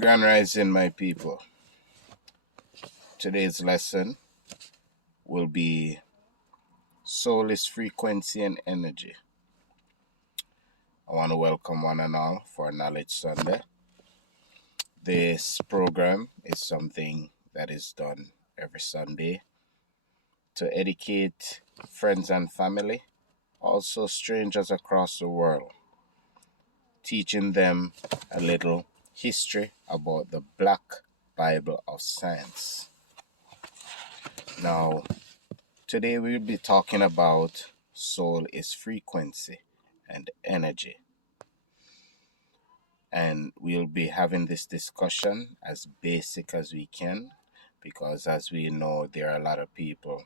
Grand Rising, my people. Today's lesson will be soul is frequency and energy. I want to welcome one and all for Knowledge Sunday. This program is something that is done every Sunday to educate friends and family, also strangers across the world, teaching them a little history about the Black Bible of Science. Now, today we'll be talking about soul is frequency and energy. And we'll be having this discussion as basic as we can, because as we know, there are a lot of people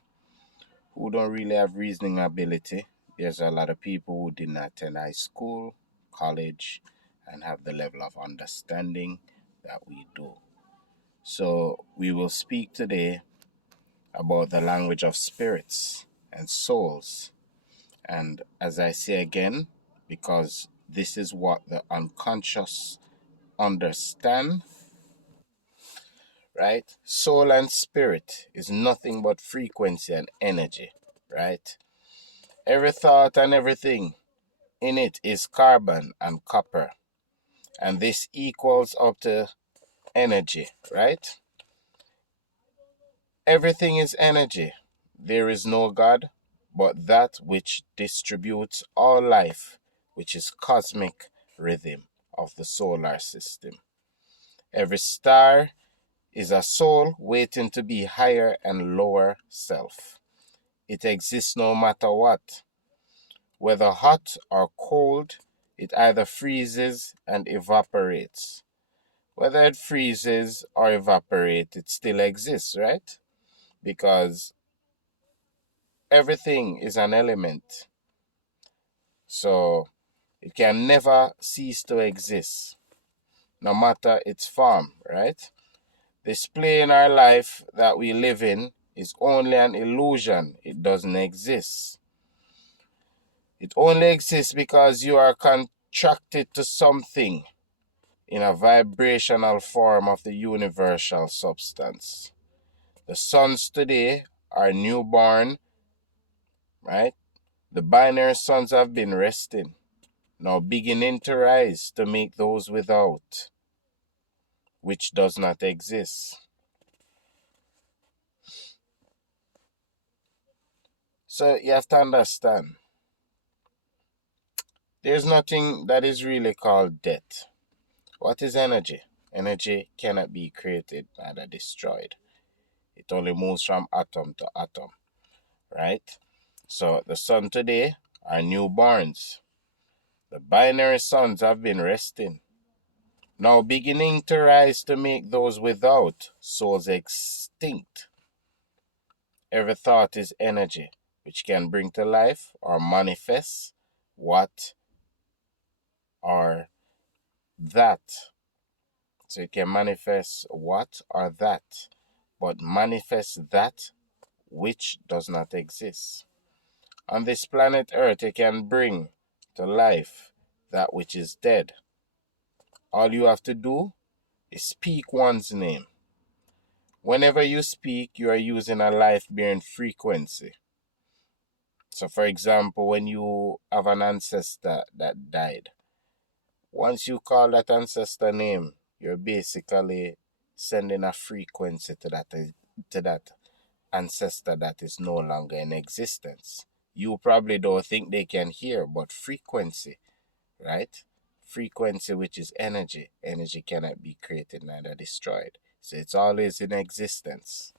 who don't really have reasoning ability. There's a lot of people who did not attend high school, college, and have the level of understanding that we do. So we will speak today about the language of spirits and souls. And as I say again, because this is what the unconscious understand, right? Soul and spirit is nothing but frequency and energy, right? Every thought and everything in it is carbon and copper. And this equals up to energy, right? Everything is energy. There is no God but that which distributes all life, which is cosmic rhythm of the solar system. Every star is a soul waiting to be higher and lower self. It exists no matter what. Whether hot or cold, it either freezes and evaporates. Whether it freezes or evaporates, it still exists, right? Because everything is an element. So it can never cease to exist, no matter its form, right? This play in our life that we live in is only an illusion. It doesn't exist. It only exists because you are contracted to something in a vibrational form of the universal substance. The sons today are newborn, right? The binary sons have been resting, now beginning to rise to make those without, which does not exist. So you have to understand, there's nothing that is really called death. What is energy? Energy cannot be created, neither destroyed. It only moves from atom to atom, right? So the sun today are newborns. The binary sons have been resting, now beginning to rise to make those without souls extinct. Every thought is energy, which can bring to life or manifest what or that. So it can manifest what or that, but manifest that which does not exist. On this planet Earth, it can bring to life that which is dead. All you have to do is speak one's name. Whenever you speak, you are using a life-bearing frequency. So for example, when you have an ancestor that died, once you call that ancestor name, you're basically sending a frequency to that ancestor that is no longer in existence. You probably don't think they can hear, but frequency, right? Frequency, which is energy. Energy cannot be created, neither destroyed. So it's always in existence.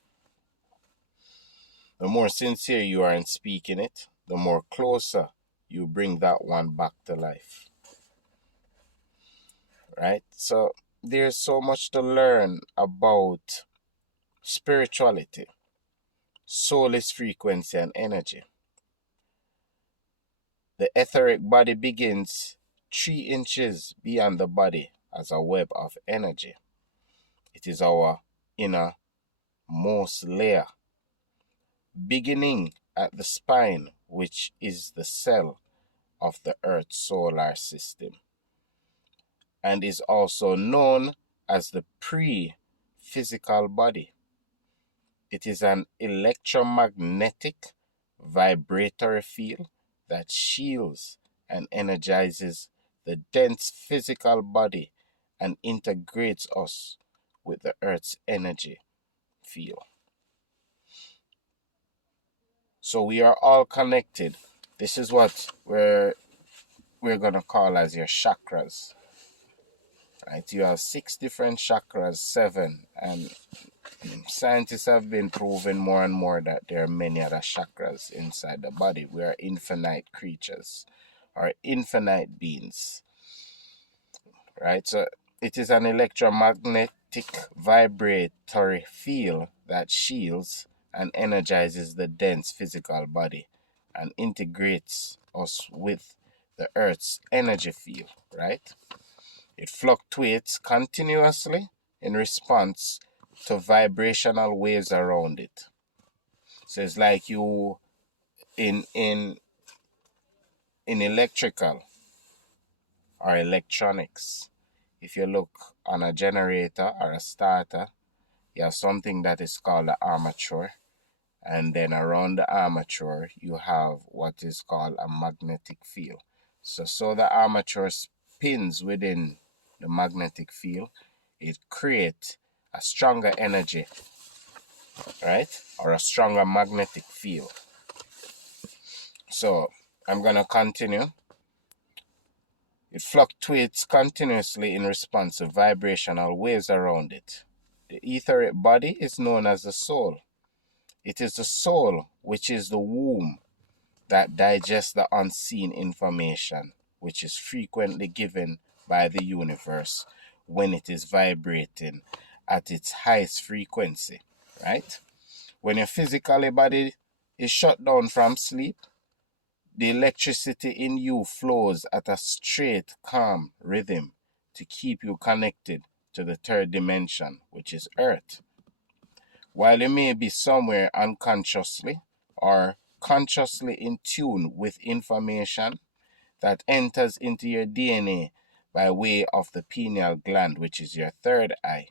The more sincere you are in speaking it, the more closer you bring that one back to life. Right? So there's so much to learn about spirituality, soul is frequency and energy. The etheric body begins 3 inches beyond the body as a web of energy. It is our innermost layer, beginning at the spine, which is the cell of the Earth's solar system, and is also known as the pre-physical body. It is an electromagnetic vibratory field that shields and energizes the dense physical body and integrates us with the earth's energy field. So we are all connected. This is what we're gonna call as your chakras. Right? You have 6 different chakras, 7, and scientists have been proving more and more that there are many other chakras inside the body. We are infinite creatures, or infinite beings, right? So it is an electromagnetic vibratory field that shields and energizes the dense physical body and integrates us with the Earth's energy field, right? It fluctuates continuously in response to vibrational waves around it. So it's like you in electrical or electronics. If you look on a generator or a starter, you have something that is called the armature. And then around the armature, you have what is called a magnetic field. So the armature spins within the magnetic field. It creates a stronger energy, right? Or a stronger magnetic field. So I'm going to continue. It fluctuates continuously in response to vibrational waves around it. The etheric body is known as the soul. It is the soul, which is the womb, that digests the unseen information, which is frequently given by the universe when it is vibrating at its highest frequency, right? When your physical body is shut down from sleep, the electricity in you flows at a straight, calm rhythm to keep you connected to the third dimension, which is Earth. While you may be somewhere unconsciously or consciously in tune with information that enters into your DNA by way of the pineal gland, which is your third eye,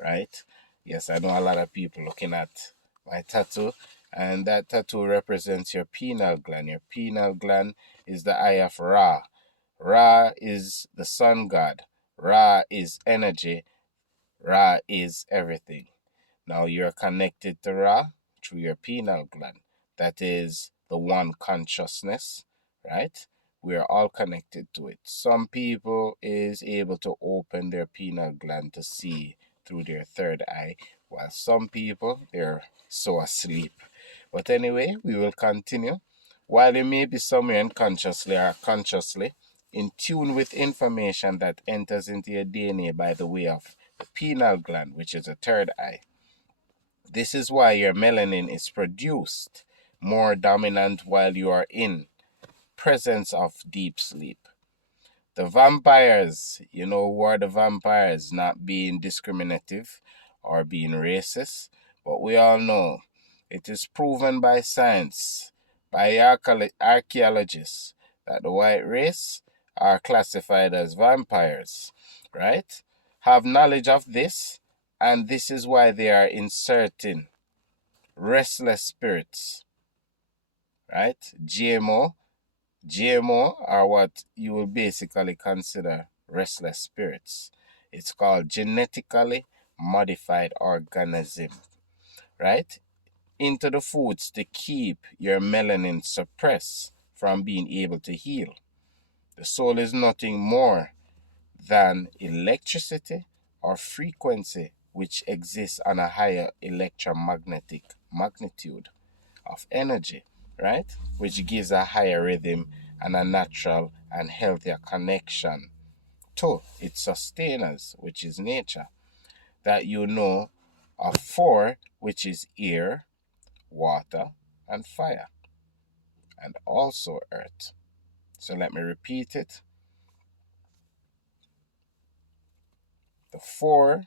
right? Yes, I know a lot of people looking at my tattoo, and that tattoo represents your pineal gland. Your pineal gland is the eye of Ra. Ra is the sun god. Ra is energy. Ra is everything. Now you're connected to Ra through your pineal gland. That is the one consciousness, right? We are all connected to it. Some people is able to open their pineal gland to see through their third eye, while some people, they're so asleep. But anyway, we will continue. While you may be somewhere unconsciously or consciously in tune with information that enters into your DNA by the way of the pineal gland, which is the third eye. This is why your melanin is produced more dominant while you are in presence of deep sleep. The vampires, who are the vampires, not being discriminative or being racist, but we all know it is proven by science, by archaeologists, that the white race are classified as vampires, right? Have knowledge of this, and this is why they are inserting restless spirits, right? GMO are what you will basically consider restless spirits. It's called genetically modified organism, right? Into the foods to keep your melanin suppressed from being able to heal. The soul is nothing more than electricity or frequency which exists on a higher electromagnetic magnitude of energy, right? Which gives a higher rhythm and a natural and healthier connection to its sustainers, which is nature. That you know of 4, which is air, water, and fire, and also earth. So let me repeat it. The 4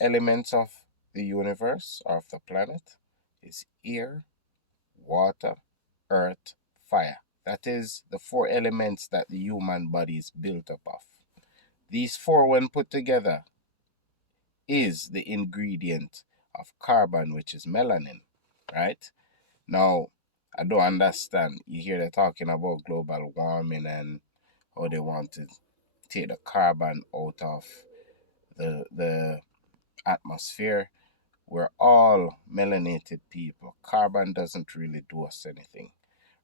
elements of the universe or of the planet is air, water, earth, fire. That is the 4 elements that the human body is built up of. These 4, when put together, is the ingredient of carbon, which is melanin, right? Now, I don't understand. You hear they're talking about global warming and how they want to take the carbon out of the atmosphere. We're all melanated people. Carbon doesn't really do us anything,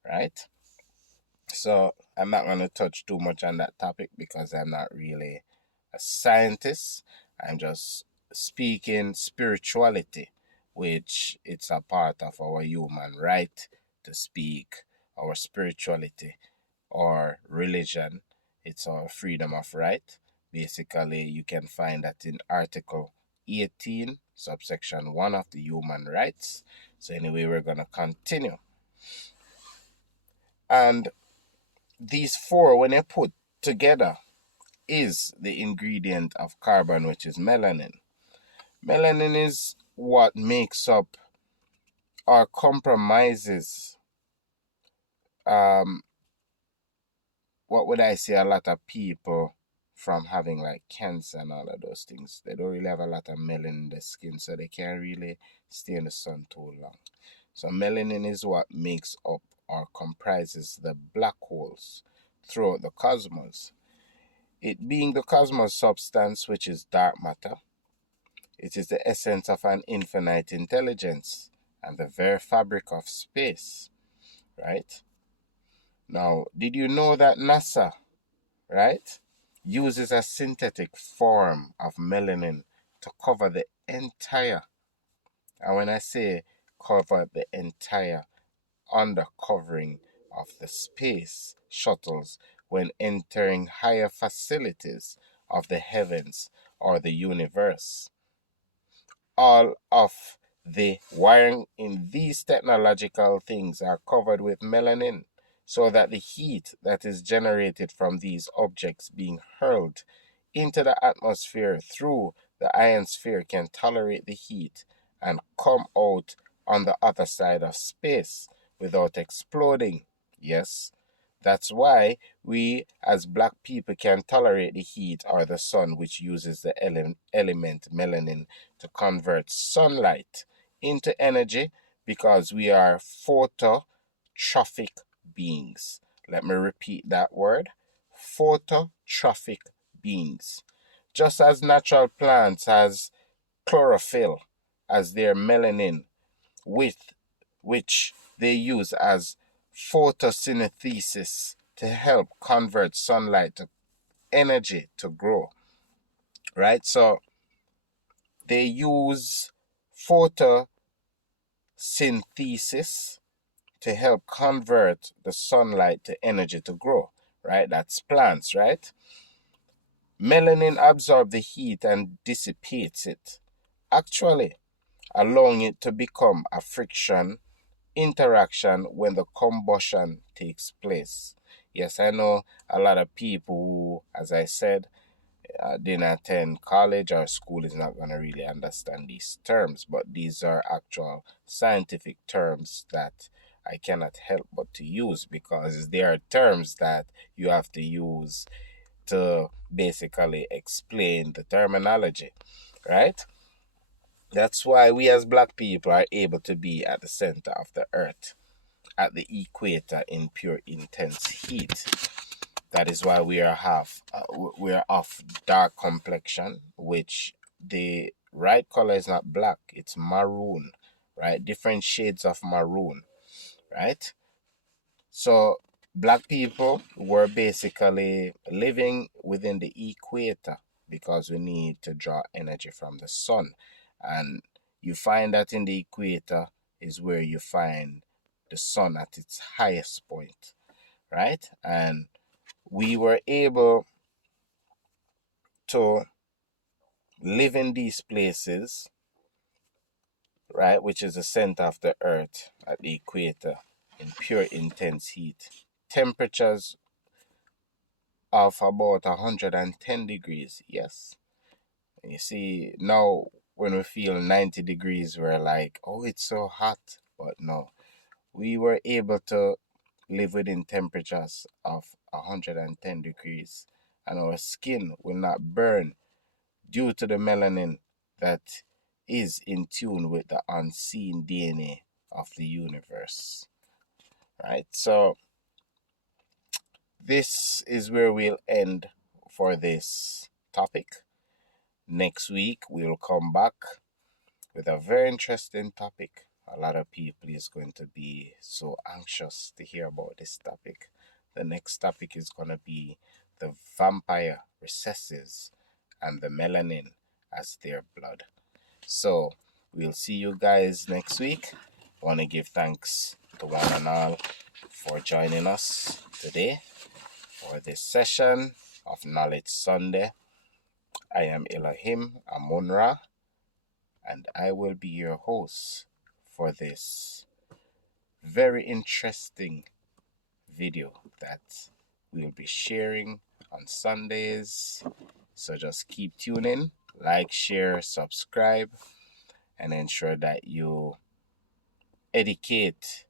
right? So I'm not going to touch too much on that topic because I'm not really a scientist. I'm just speaking spirituality, which it's a part of our human right to speak our spirituality or religion. It's our freedom of right. Basically, you can find that in Article 18, subsection 1 of the human rights. So anyway, we're going to continue. And these four, when they're put together, is the ingredient of carbon, which is melanin. Melanin is what makes up or compromises, what would I say, a lot of people from having like cancer and all of those things. They don't really have a lot of melanin in their skin, so they can't really stay in the sun too long. So melanin is what makes up or comprises the black holes throughout the cosmos. It being the cosmos substance, which is dark matter, it is the essence of an infinite intelligence and the very fabric of space, right? Now, did you know that NASA, right, uses a synthetic form of melanin to cover the entire, and when I say cover the entire undercovering of the space shuttles when entering higher facilities of the heavens or the universe. All of the wiring in these technological things are covered with melanin so that the heat that is generated from these objects being hurled into the atmosphere through the ionosphere can tolerate the heat and come out on the other side of space without exploding. Yes, that's why we as black people can tolerate the heat or the sun, which uses the element melanin to convert sunlight into energy, because we are phototrophic beings. Let me repeat that word: phototrophic beings. Just as natural plants has chlorophyll as their melanin, with which they use as photosynthesis to help convert sunlight to energy to grow, right? So they use photosynthesis to help convert the sunlight to energy to grow, right? That's plants, right? Melanin absorbs the heat and dissipates it, actually allowing it to become a friction interaction when the combustion takes place. Yes, I know a lot of people who, as I said, didn't attend college or school is not going to really understand these terms, but these are actual scientific terms that I cannot help but to use, because they are terms that you have to use to basically explain the terminology, right? That's why we as black people are able to be at the center of the earth, at the equator, in pure intense heat. That is why we are of dark complexion, which the right color is not black, it's maroon, right? Different shades of maroon, right? So black people were basically living within the equator because we need to draw energy from the sun. And you find that in the equator is where you find the sun at its highest point, right? And we were able to live in these places, right, which is the center of the earth at the equator, in pure intense heat. Temperatures of about 110 degrees. Yes. You see, now when we feel 90 degrees, we're like, oh, it's so hot. But no, we were able to live within temperatures of 110 degrees, and our skin will not burn due to the melanin that is in tune with the unseen DNA of the universe. Right? So this is where we'll end for this topic. Next week, we'll come back with a very interesting topic. A lot of people is going to be so anxious to hear about this topic. The next topic is going to be the vampire recesses and the melanin as their blood. So we'll see you guys next week. I want to give thanks to one and all for joining us today for this session of Knowledge Sunday. I am Elohim AmunRa, and I will be your host for this very interesting video that we'll be sharing on Sundays. So just keep tuning, like, share, subscribe, and ensure that you educate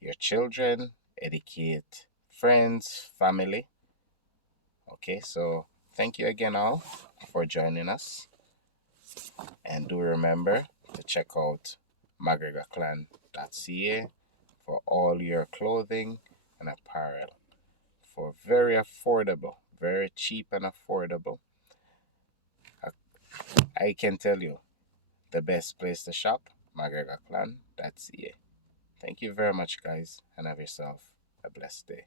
your children, educate friends, family. Okay, so thank you again all for joining us. And do remember to check out McGregorClan.ca for all your clothing and apparel for very affordable, very cheap and affordable. I can tell you the best place to shop, McGregorClan.ca. Thank you very much, guys, and have yourself a blessed day.